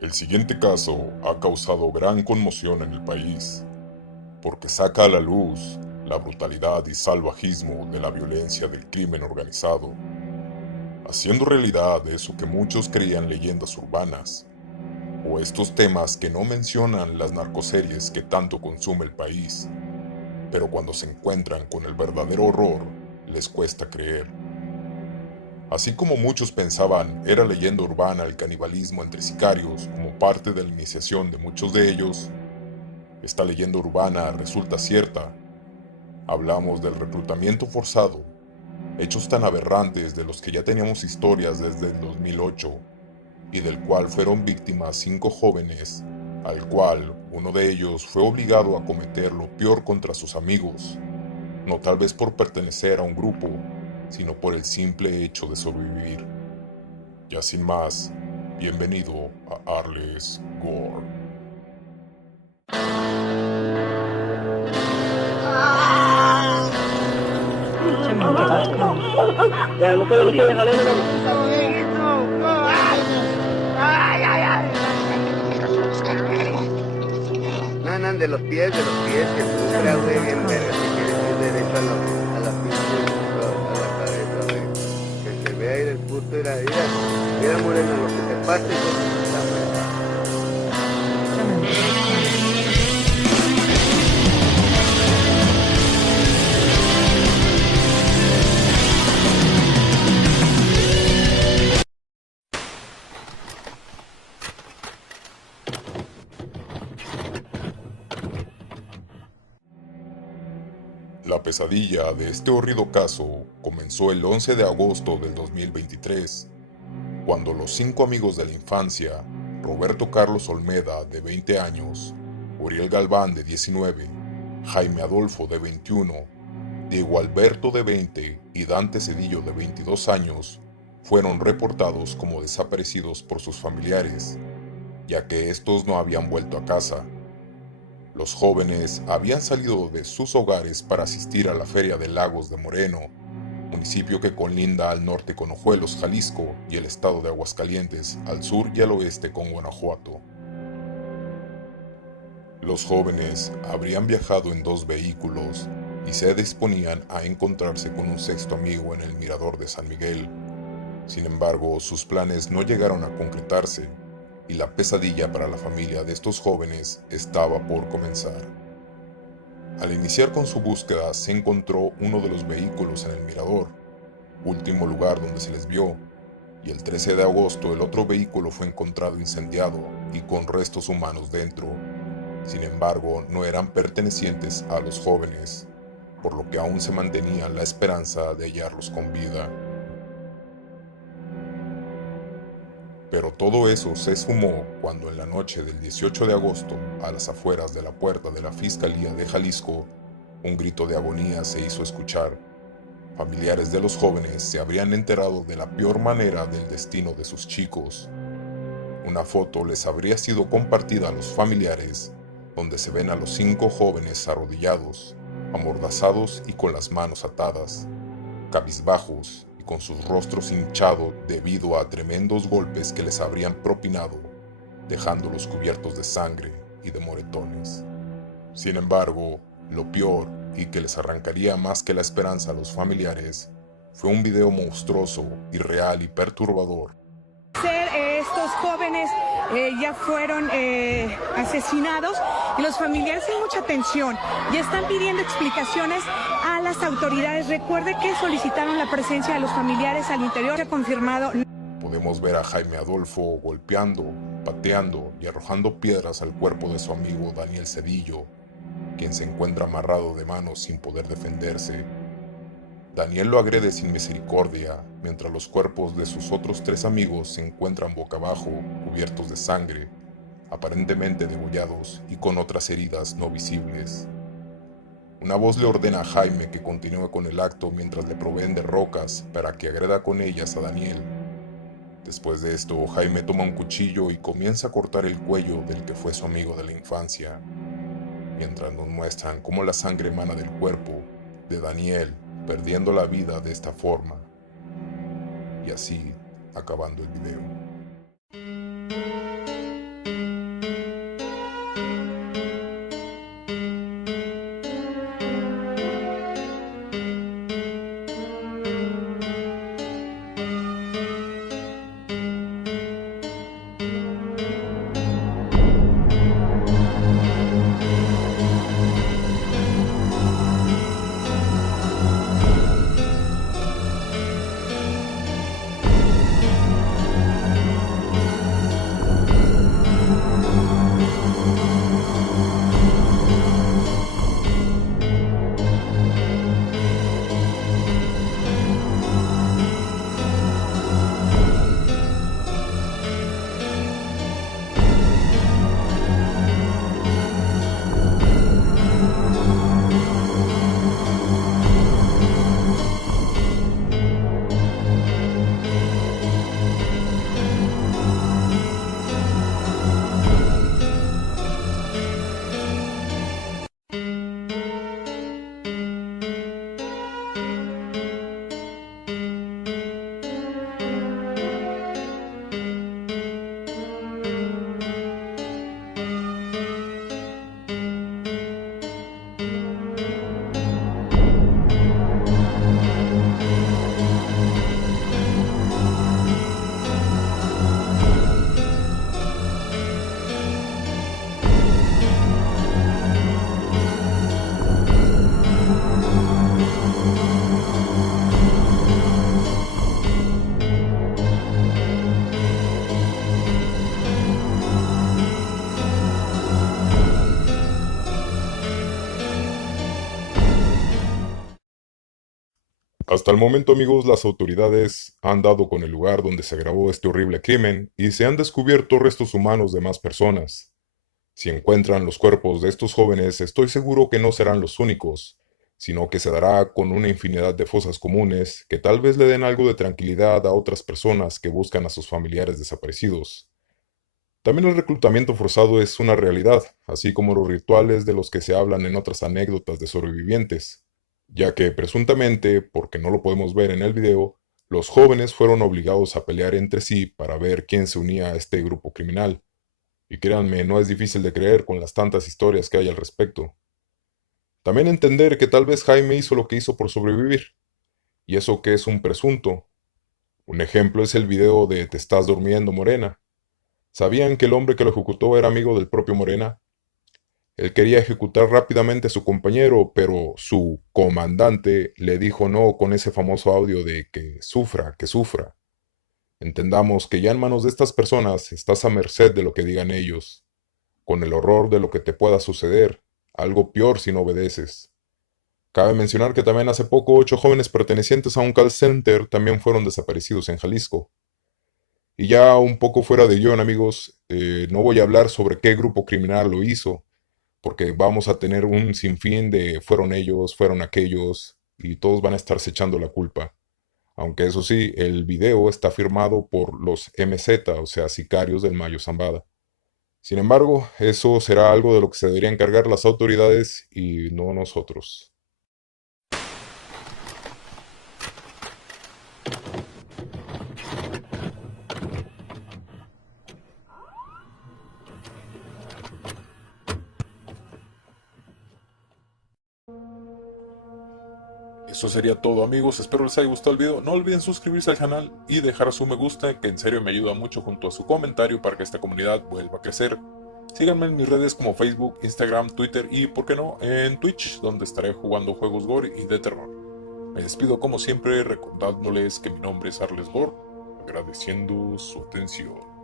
El siguiente caso ha causado gran conmoción en el país, porque saca a la luz la brutalidad y salvajismo de la violencia del crimen organizado, haciendo realidad eso que muchos creían leyendas urbanas, o estos temas que no mencionan las narcoseries que tanto consume el país, pero cuando se encuentran con el verdadero horror, les cuesta creer. Así como muchos pensaban era leyenda urbana el canibalismo entre sicarios como parte de la iniciación de muchos de ellos, esta leyenda urbana resulta cierta. Hablamos del reclutamiento forzado, hechos tan aberrantes de los que ya teníamos historias desde el 2008 y del cual fueron víctimas 5 jóvenes, al cual uno de ellos fue obligado a cometer lo peor contra sus amigos, no tal vez por pertenecer a un grupo, sino por el simple hecho de sobrevivir. Ya sin más, bienvenido a Arles Gore. Ya, no puedo decir, déjale, no andan de los pies, que tú creas, güey, bien verga, si quieres ir derecho a la pinche, a la cabeza, güey. Que se vea ahí del puto, mira, Moreno, lo que te pasa, hijo de puta madre. La pesadilla de este horrido caso comenzó el 11 de agosto del 2023, cuando los 5 amigos de la infancia, Roberto Carlos Olmeda, de 20 años, Uriel Galván, de 19, Jaime Adolfo, de 21, Diego Alberto, de 20 y Dante Cedillo, de 22 años, fueron reportados como desaparecidos por sus familiares, ya que estos no habían vuelto a casa. Los jóvenes habían salido de sus hogares para asistir a la Feria de Lagos de Moreno, municipio que colinda al norte con Ojuelos, Jalisco, y el estado de Aguascalientes, al sur y al oeste con Guanajuato. Los jóvenes habrían viajado en 2 vehículos y se disponían a encontrarse con un sexto amigo en el mirador de San Miguel. Sin embargo, sus planes no llegaron a concretarse y la pesadilla para la familia de estos jóvenes estaba por comenzar. Al iniciar con su búsqueda, se encontró uno de los vehículos en el mirador, último lugar donde se les vio, y el 13 de agosto el otro vehículo fue encontrado incendiado y con restos humanos dentro. Sin embargo, no eran pertenecientes a los jóvenes, por lo que aún se mantenía la esperanza de hallarlos con vida. Pero todo eso se esfumó cuando en la noche del 18 de agosto, a las afueras de la puerta de la Fiscalía de Jalisco, un grito de agonía se hizo escuchar. Familiares de los jóvenes se habrían enterado de la peor manera del destino de sus chicos. Una foto les habría sido compartida a los familiares, donde se ven a los 5 jóvenes arrodillados, amordazados y con las manos atadas, cabizbajos y con sus rostros hinchados debido a tremendos golpes que les habrían propinado, dejándolos cubiertos de sangre y de moretones. Sin embargo, lo peor, y que les arrancaría más que la esperanza a los familiares, fue un video monstruoso, irreal y perturbador. Estos jóvenes ya fueron asesinados y los familiares tienen mucha tensión y están pidiendo explicaciones a las autoridades. Recuerde que solicitaron la presencia de los familiares al interior. Se ha confirmado. Podemos ver a Jaime Adolfo golpeando, pateando y arrojando piedras al cuerpo de su amigo Daniel Cedillo, quien se encuentra amarrado de manos sin poder defenderse. Daniel lo agrede sin misericordia, mientras los cuerpos de sus otros 3 amigos se encuentran boca abajo, cubiertos de sangre, aparentemente degollados y con otras heridas no visibles. Una voz le ordena a Jaime que continúe con el acto mientras le proveen de rocas para que agreda con ellas a Daniel. Después de esto, Jaime toma un cuchillo y comienza a cortar el cuello del que fue su amigo de la infancia, mientras nos muestran cómo la sangre emana del cuerpo de Daniel, perdiendo la vida de esta forma, y así acabando el video. Hasta el momento, amigos, las autoridades han dado con el lugar donde se grabó este horrible crimen y se han descubierto restos humanos de más personas. Si encuentran los cuerpos de estos jóvenes, estoy seguro que no serán los únicos, sino que se dará con una infinidad de fosas comunes que tal vez le den algo de tranquilidad a otras personas que buscan a sus familiares desaparecidos. También el reclutamiento forzado es una realidad, así como los rituales de los que se hablan en otras anécdotas de sobrevivientes, ya que presuntamente, porque no lo podemos ver en el video, los jóvenes fueron obligados a pelear entre sí para ver quién se unía a este grupo criminal. Y créanme, no es difícil de creer con las tantas historias que hay al respecto. También entender que tal vez Jaime hizo lo que hizo por sobrevivir, y eso que es un presunto. Un ejemplo es el video de Te estás durmiendo, Morena. ¿Sabían que el hombre que lo ejecutó era amigo del propio Morena? Él quería ejecutar rápidamente a su compañero, pero su comandante le dijo no con ese famoso audio de que sufra, que sufra. Entendamos que ya en manos de estas personas estás a merced de lo que digan ellos, con el horror de lo que te pueda suceder, algo peor si no obedeces. Cabe mencionar que también hace poco 8 jóvenes pertenecientes a un call center también fueron desaparecidos en Jalisco. Y ya un poco fuera de guión, amigos, no voy a hablar sobre qué grupo criminal lo hizo, porque vamos a tener un sinfín de fueron ellos, fueron aquellos, y todos van a estarse echando la culpa. Aunque eso sí, el video está firmado por los MZ, o sea, sicarios del Mayo Zambada. Sin embargo, eso será algo de lo que se deberían encargar las autoridades y no nosotros. Eso sería todo, amigos, espero les haya gustado el video. No olviden suscribirse al canal y dejar su me gusta, que en serio me ayuda mucho, junto a su comentario, para que esta comunidad vuelva a crecer. Síganme en mis redes como Facebook, Instagram, Twitter y, por qué no, en Twitch, donde estaré jugando juegos gore y de terror. Me despido como siempre recordándoles que mi nombre es Arles Gore, agradeciendo su atención.